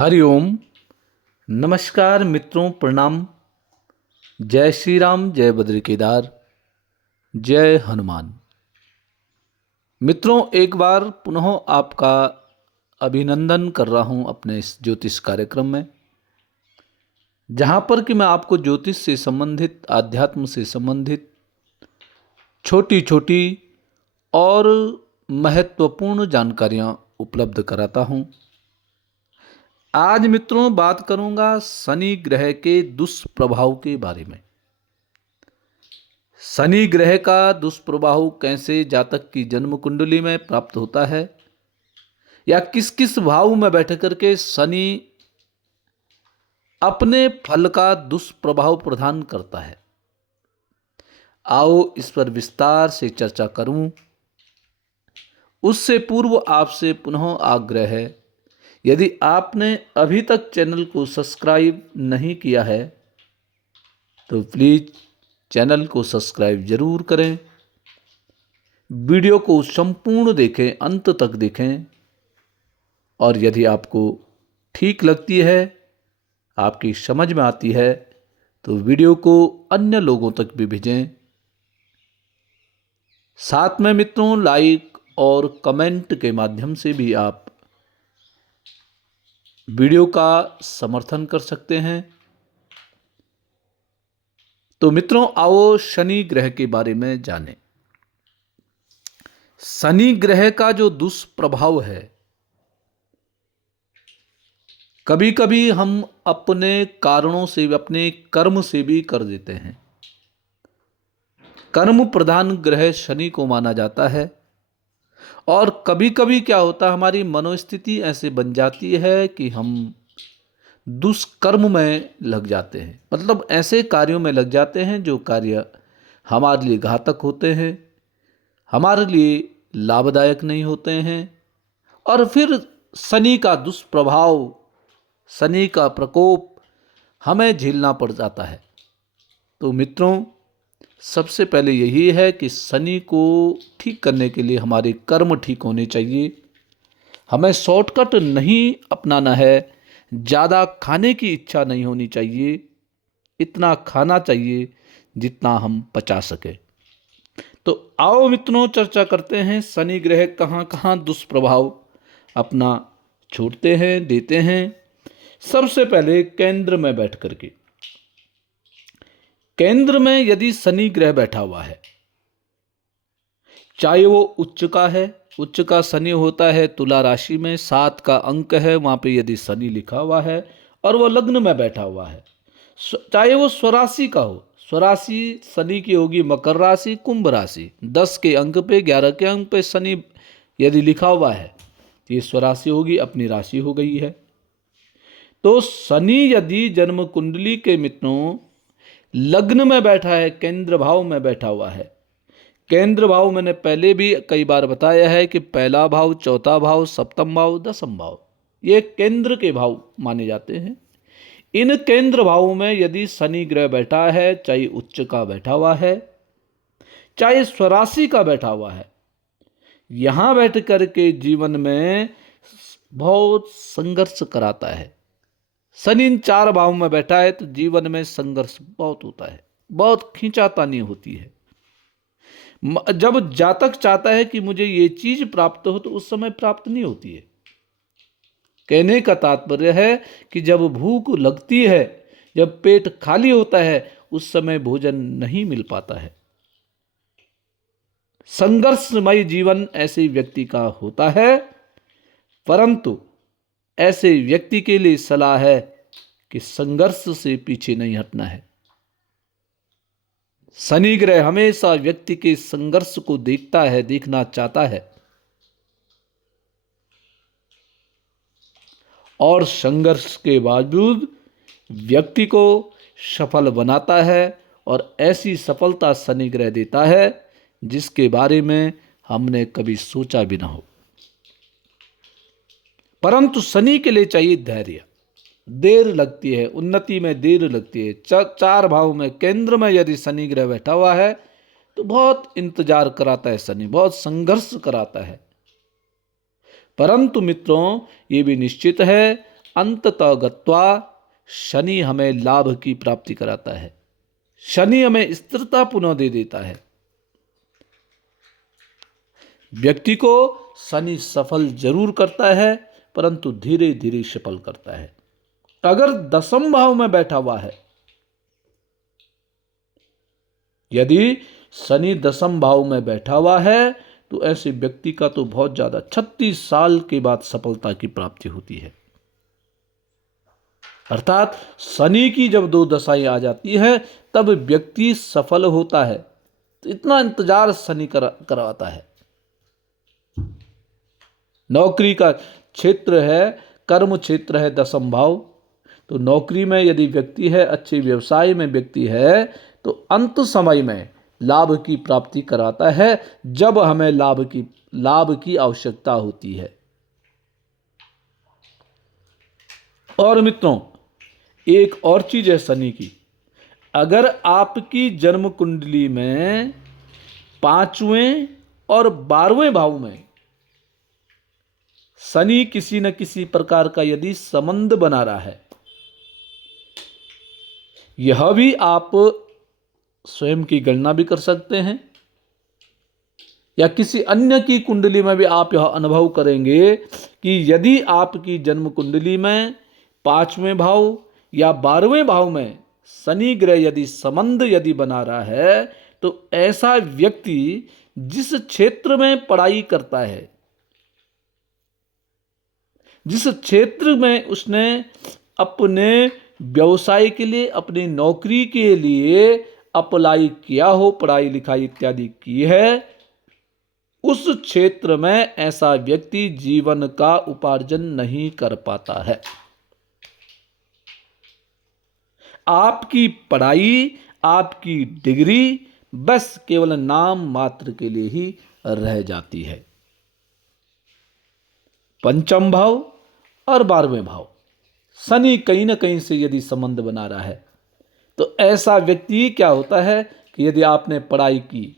हरिओम। नमस्कार मित्रों, प्रणाम। जय श्री राम, जय बद्री केदार, जय हनुमान। मित्रों, एक बार पुनः आपका अभिनंदन कर रहा हूं अपने इस ज्योतिष कार्यक्रम में, जहां पर कि मैं आपको ज्योतिष से संबंधित, आध्यात्म से संबंधित छोटी छोटी और महत्वपूर्ण जानकारियां उपलब्ध कराता हूं। आज मित्रों बात करूंगा शनि ग्रह के दुष्प्रभाव के बारे में। शनि ग्रह का दुष्प्रभाव कैसे जातक की जन्म कुंडली में प्राप्त होता है, या किस किस भाव में बैठ करके शनि अपने फल का दुष्प्रभाव प्रदान करता है, आओ इस पर विस्तार से चर्चा करूं। उससे पूर्व आपसे पुनः आग्रह है, यदि आपने अभी तक चैनल को सब्सक्राइब नहीं किया है तो प्लीज़ चैनल को सब्सक्राइब जरूर करें। वीडियो को संपूर्ण देखें, अंत तक देखें, और यदि आपको ठीक लगती है, आपकी समझ में आती है, तो वीडियो को अन्य लोगों तक भी भेजें। साथ में मित्रों लाइक और कमेंट के माध्यम से भी आप वीडियो का समर्थन कर सकते हैं। तो मित्रों आओ शनि ग्रह के बारे में जानें। शनि ग्रह का जो दुष्प्रभाव है, कभी कभी हम अपने कारणों से, अपने कर्म से भी कर देते हैं। कर्म प्रधान ग्रह शनि को माना जाता है, और कभी कभी क्या होता है, हमारी मनोस्थिति ऐसे बन जाती है कि हम दुष्कर्म में लग जाते हैं, मतलब ऐसे कार्यों में लग जाते हैं जो कार्य हमारे लिए घातक होते हैं, हमारे लिए लाभदायक नहीं होते हैं, और फिर शनि का दुष्प्रभाव, शनि का प्रकोप हमें झेलना पड़ जाता है। तो मित्रों, सबसे पहले यही है कि शनि को ठीक करने के लिए हमारे कर्म ठीक होने चाहिए। हमें शॉर्टकट नहीं अपनाना है, ज़्यादा खाने की इच्छा नहीं होनी चाहिए, इतना खाना चाहिए जितना हम पचा सके। तो आओ मित्रों चर्चा करते हैं, शनि ग्रह कहाँ कहाँ दुष्प्रभाव अपना छोड़ते हैं, देते हैं। सबसे पहले केंद्र में बैठ करके, केंद्र में यदि शनि ग्रह बैठा हुआ है, चाहे वो उच्च का है, उच्च का शनि होता है तुला राशि में, 7 का अंक है, वहां पे यदि शनि लिखा हुआ है और वह लग्न में बैठा हुआ है, चाहे वो स्वराशि का हो, स्वराशि शनि की होगी मकर राशि, कुंभ राशि, 10 के अंक पे, 11 के अंक पे शनि यदि लिखा हुआ है तो ये स्वराशि होगी, अपनी राशि हो गई है। तो शनि यदि जन्म कुंडली के मित्रों लग्न में बैठा है, केंद्र भाव में बैठा हुआ है, केंद्र भाव मैंने पहले भी कई बार बताया है कि पहला भाव, चौथा भाव, सप्तम भाव, दसम भाव, ये केंद्र के भाव माने जाते हैं। इन केंद्र भावों में यदि शनि ग्रह बैठा है, चाहे उच्च का बैठा हुआ है, चाहे स्वराशि का बैठा हुआ है, यहां बैठ करके जीवन में बहुत संघर्ष कराता है। शनि इन 4 भाव में बैठा है तो जीवन में संघर्ष बहुत होता है, बहुत खींचातानी होती है। जब जातक चाहता है कि मुझे ये चीज प्राप्त हो तो उस समय प्राप्त नहीं होती है। कहने का तात्पर्य है कि जब भूख लगती है, जब पेट खाली होता है, उस समय भोजन नहीं मिल पाता है। संघर्षमय जीवन ऐसे व्यक्ति का होता है, परंतु ऐसे व्यक्ति के लिए सलाह है कि संघर्ष से पीछे नहीं हटना है। शनि ग्रह हमेशा व्यक्ति के संघर्ष को देखता है, देखना चाहता है, और संघर्ष के बावजूद व्यक्ति को सफल बनाता है, और ऐसी सफलता शनि ग्रह देता है जिसके बारे में हमने कभी सोचा भी ना हो। परंतु शनि के लिए चाहिए धैर्य, देर लगती है, उन्नति में देर लगती है। 4 भाव में केंद्र में यदि शनि ग्रह बैठा हुआ है तो बहुत इंतजार कराता है शनि, बहुत संघर्ष कराता है। परंतु मित्रों ये भी निश्चित है, अंततः गत्वा शनि हमें लाभ की प्राप्ति कराता है, शनि हमें स्थिरता पुनः दे देता है। व्यक्ति को शनि सफल जरूर करता है, परंतु धीरे धीरे सफल करता है। अगर दसम भाव में बैठा हुआ है, यदि शनि दसम भाव में बैठा हुआ है, तो ऐसे व्यक्ति का तो बहुत ज्यादा 36 साल के बाद सफलता की प्राप्ति होती है। अर्थात शनि की जब दो दशाएं आ जाती है तब व्यक्ति सफल होता है। तो इतना इंतजार शनि करवाता है। नौकरी का क्षेत्र है, कर्म क्षेत्र है दसम भाव, तो नौकरी में यदि व्यक्ति है, अच्छे व्यवसाय में व्यक्ति है, तो अंत समय में लाभ की प्राप्ति कराता है, जब हमें लाभ की आवश्यकता होती है। और मित्रों, एक और चीज है शनि की, अगर आपकी जन्म कुंडली में 5वें और 12वें भाव में शनि किसी न किसी प्रकार का यदि संबंध बना रहा है, यह भी आप स्वयं की गणना भी कर सकते हैं, या किसी अन्य की कुंडली में भी आप यह अनुभव करेंगे कि यदि आपकी जन्म कुंडली में 5वें भाव या 12वें भाव में शनि ग्रह यदि संबंध यदि बना रहा है, तो ऐसा व्यक्ति जिस क्षेत्र में पढ़ाई करता है, जिस क्षेत्र में उसने अपने व्यवसाय के लिए, अपनी नौकरी के लिए अप्लाई किया हो, पढ़ाई लिखाई इत्यादि की है, उस क्षेत्र में ऐसा व्यक्ति जीवन का उपार्जन नहीं कर पाता है। आपकी पढ़ाई, आपकी डिग्री बस केवल नाम मात्र के लिए ही रह जाती है। पंचम भाव और 12वें भाव शनि कहीं ना कहीं से यदि संबंध बना रहा है, तो ऐसा व्यक्ति क्या होता है कि यदि आपने पढ़ाई की,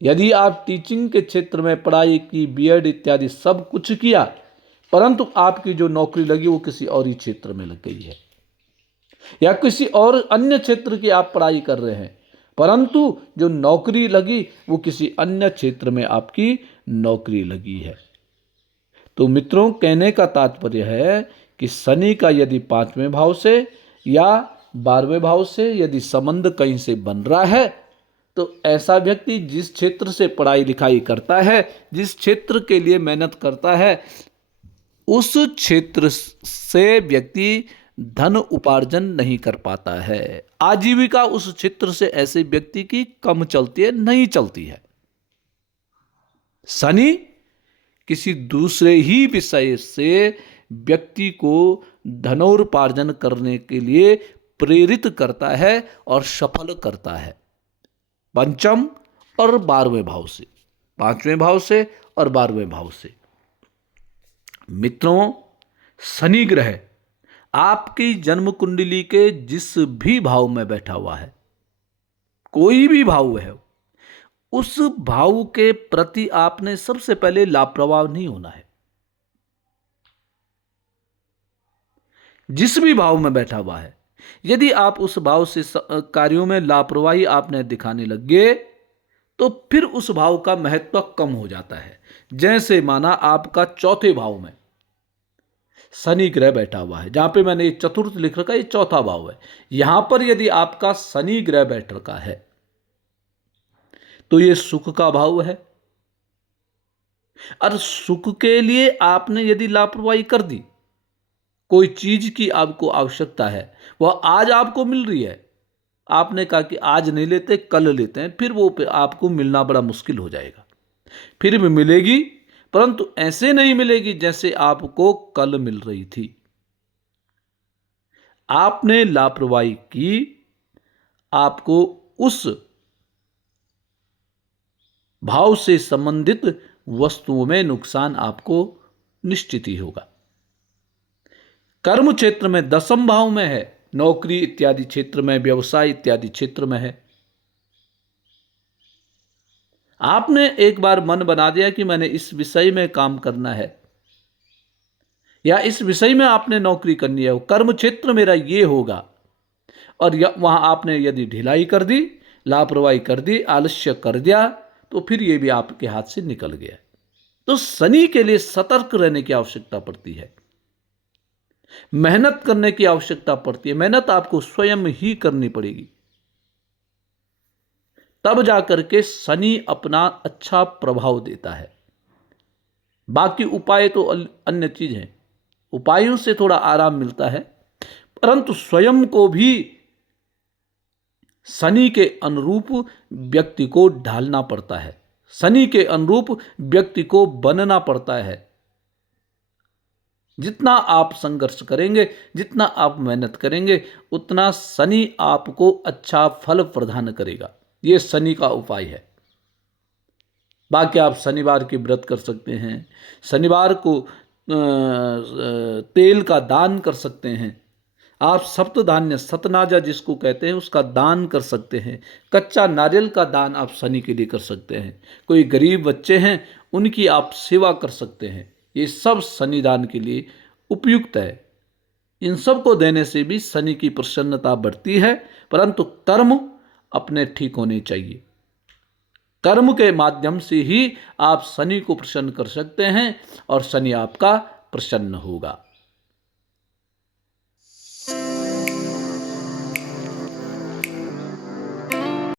यदि आप टीचिंग के क्षेत्र में पढ़ाई की, बीएड इत्यादि सब कुछ किया, परंतु आपकी जो नौकरी लगी वो किसी और ही क्षेत्र में लग गई है, या किसी और अन्य क्षेत्र की आप पढ़ाई कर रहे हैं, परंतु जो नौकरी लगी वो किसी अन्य क्षेत्र में आपकी नौकरी लगी है। तो मित्रों, कहने का तात्पर्य है कि शनि का यदि 5वें भाव से या 12वें भाव से यदि संबंध कहीं से बन रहा है, तो ऐसा व्यक्ति जिस क्षेत्र से पढ़ाई लिखाई करता है, जिस क्षेत्र के लिए मेहनत करता है, उस क्षेत्र से व्यक्ति धन उपार्जन नहीं कर पाता है। आजीविका उस क्षेत्र से ऐसे व्यक्ति की कम चलती है, नहीं चलती है। शनि किसी दूसरे ही विषय से व्यक्ति को धनोपार्जन करने के लिए प्रेरित करता है और सफल करता है। पंचम और 12वें भाव से, 5वें भाव से और 12वें भाव से। मित्रों, शनि ग्रह आपकी जन्म कुंडली के जिस भी भाव में बैठा हुआ है, कोई भी भाव है, उस भाव के प्रति आपने सबसे पहले लापरवाह नहीं होना है। जिस भी भाव में बैठा हुआ है, यदि आप उस भाव से कार्यों में लापरवाही आपने दिखाने लगे, तो फिर उस भाव का महत्व कम हो जाता है। जैसे माना आपका 4थे भाव में शनि ग्रह बैठा हुआ है, जहां पे मैंने ये चतुर्थ लिख रखा है, ये 4था भाव है। यहां पर यदि आपका शनि ग्रह बैठ रखा है, तो ये सुख का भाव है। और सुख के लिए आपने यदि लापरवाही कर दी, कोई चीज की आपको आवश्यकता है, वह आज आपको मिल रही है, आपने कहा कि आज नहीं लेते कल लेते हैं, फिर वो आपको मिलना बड़ा मुश्किल हो जाएगा। फिर भी मिलेगी, परंतु ऐसे नहीं मिलेगी जैसे आपको कल मिल रही थी। आपने लापरवाही की, आपको उस भाव से संबंधित वस्तुओं में नुकसान आपको निश्चित ही होगा। कर्म क्षेत्र में 10वें भाव में है, नौकरी इत्यादि क्षेत्र में, व्यवसाय इत्यादि क्षेत्र में है। आपने एक बार मन बना दिया कि मैंने इस विषय में काम करना है, या इस विषय में आपने नौकरी करनी है, कर्म क्षेत्र मेरा ये होगा, और वहाँ आपने यदि ढिलाई कर दी, लापरवाही कर दी, आलस्य कर दिया, तो फिर ये भी आपके हाथ से निकल गया। तो शनि के लिए सतर्क रहने की आवश्यकता पड़ती है, मेहनत करने की आवश्यकता पड़ती है। मेहनत आपको स्वयं ही करनी पड़ेगी, तब जाकर के शनि अपना अच्छा प्रभाव देता है। बाकी उपाय तो अन्य चीज है, उपायों से थोड़ा आराम मिलता है, परंतु स्वयं को भी शनि के अनुरूप व्यक्ति को ढालना पड़ता है, शनि के अनुरूप व्यक्ति को बनना पड़ता है। जितना आप संघर्ष करेंगे, जितना आप मेहनत करेंगे, उतना शनि आपको अच्छा फल प्रदान करेगा। ये शनि का उपाय है। बाकी आप शनिवार की व्रत कर सकते हैं, शनिवार को तेल का दान कर सकते हैं, आप सप्तधान्य सतनाजा जिसको कहते हैं उसका दान कर सकते हैं, कच्चा नारियल का दान आप शनि के लिए कर सकते हैं, कोई गरीब बच्चे हैं उनकी आप सेवा कर सकते हैं। ये सब शनि दान के लिए उपयुक्त है। इन सब को देने से भी शनि की प्रसन्नता बढ़ती है, परंतु कर्म अपने ठीक होने चाहिए। कर्म के माध्यम से ही आप शनि को प्रसन्न कर सकते हैं और शनि आपका प्रसन्न होगा।